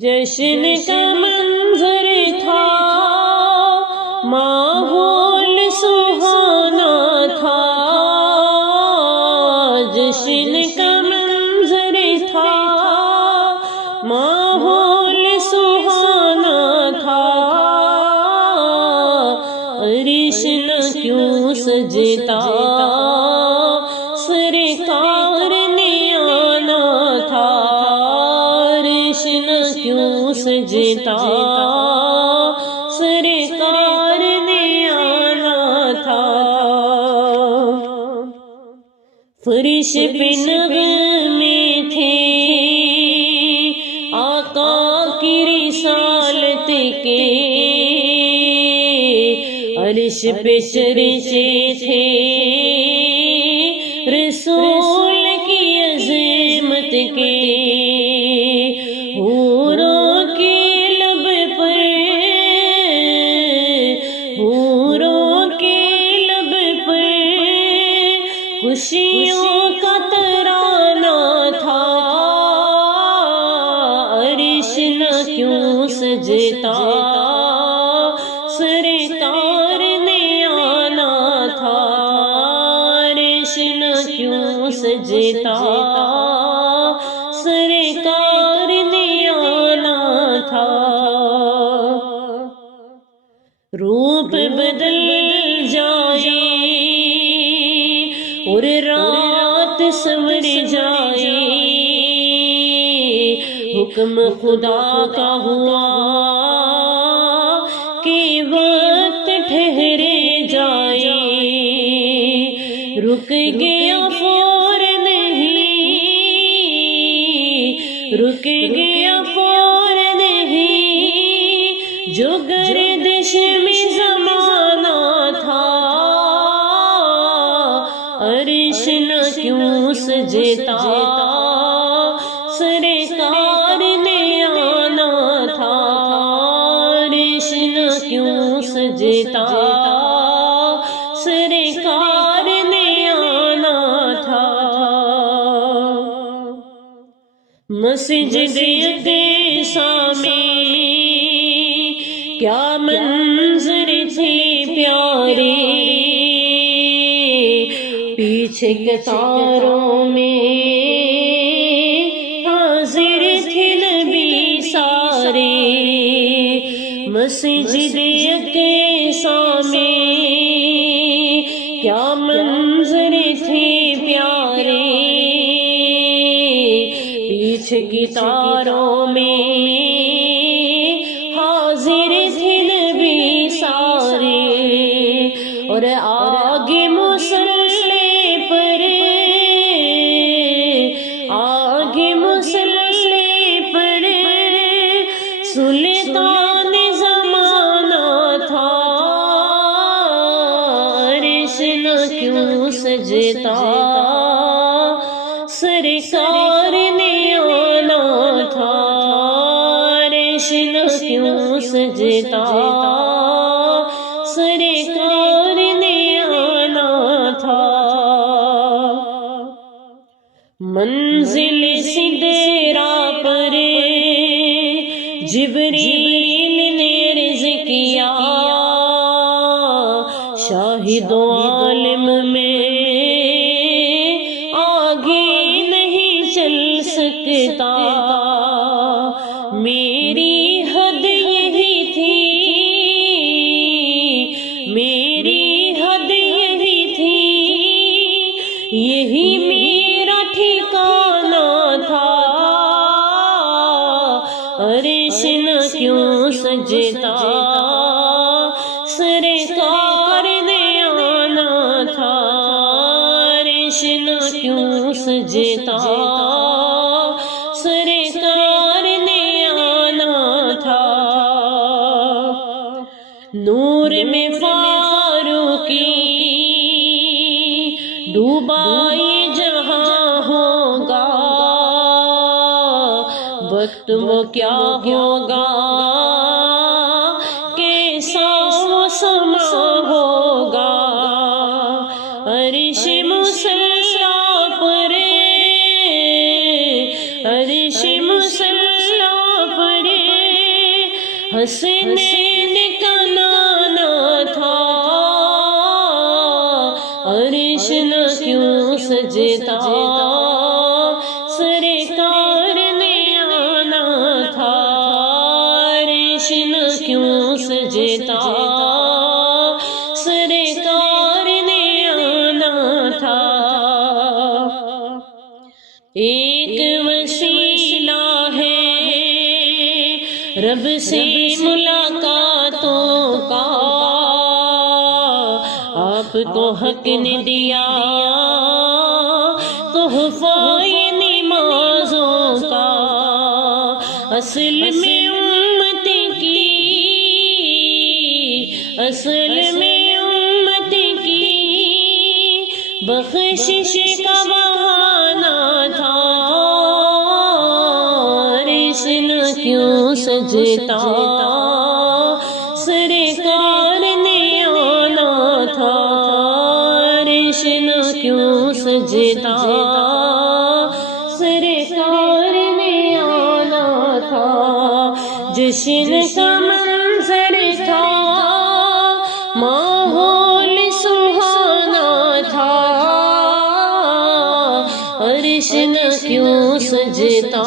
جشن کا منظر تھا، ماحول سہانا تھا، جشن کا منظر تھا، ماحول سہانا تھا، عرش نہ کیوں سجتا، سرکار نے آنا تھا، عرش نہ کیوں سجتا، سرکار نے آنا تھا، فرش پہ نغمے تھے آقا کی رسالت کے، عرش پہ چرچے تھے رسول کی عظمت کے، حوروں کے لب پر، حوروں کے لب پر خوشیوں کا ترانہ تھا، عرش نہ کیوں سجتا، سرکار نے آنا تھا، عرش نہ کیوں سجتا، سرکار نے آنا تھا، روپ بدل جائے اور رات سنور جائے، حکم خدا کا ہوا کہ وقت ٹھہرے جائے، رک گیا فور نہیں، رک گیا فور نہیں، جو گردش میں زمانہ تھا، عرش نہ کیوں سجتا، سرکار نے آنا تھا، عرش نہ کیوں سجتا، سرکار نے آنا تھا، مسجد اقصی میں کیا منظر تھے پیارے، پیچھے قطاروں میں حاضر تھے نبی سارے، مسجد اقصی میں کیا منظر تھے پیارے، پیچھے قطاروں میں حاضر تھے نبی سارے، اور آگے مصلی پر، آگے مصلی پر سلطان زمانہ تھا، عرش نہ کیوں سجتا، سرکار نے آنا تھا، عرش نہ کیوں سجتا، سرکار نے آنا تھا، منزل سدرا پر جبریل نے عرض کیا، شاہد و عالم میں آگے نہیں چل سکتا، میری حد یہی تھی، میری حد یہی تھی، یہی میرا ٹھکانہ تھا، عرش نہ کیوں سجتا، سرکار نے آنا تھا، عرش نہ کیوں سجتا، سرکار نے آنا تھا، نور میں فاروقی ڈوبائے جہاں ہوگا، وقت وہ کیا ہوگا، کیسا وہ سما ہوگا، عرش مصلی پر، عرش مصلی پر حسنین کا نانا تھا عرش نہ کیوں سجتا سرکار نے آنا تھا عرش نہ کیوں سجتا سرکار نے آنا تھا ایک وسیلہ ہے رب سے ملاقاتوں کا آپ کو حق نے دیا تحفہ نمازوں کا اصل میں امت کی بخشش کا بہانہ تھا عرش نہ کیوں سجتا سرکار نے آنا تھا عرش نہ کیوں سجتا سرکار نے آنا تھا جشن کا منظر تھا ماحول سہانا تھا عرش نہ کیوں سجتا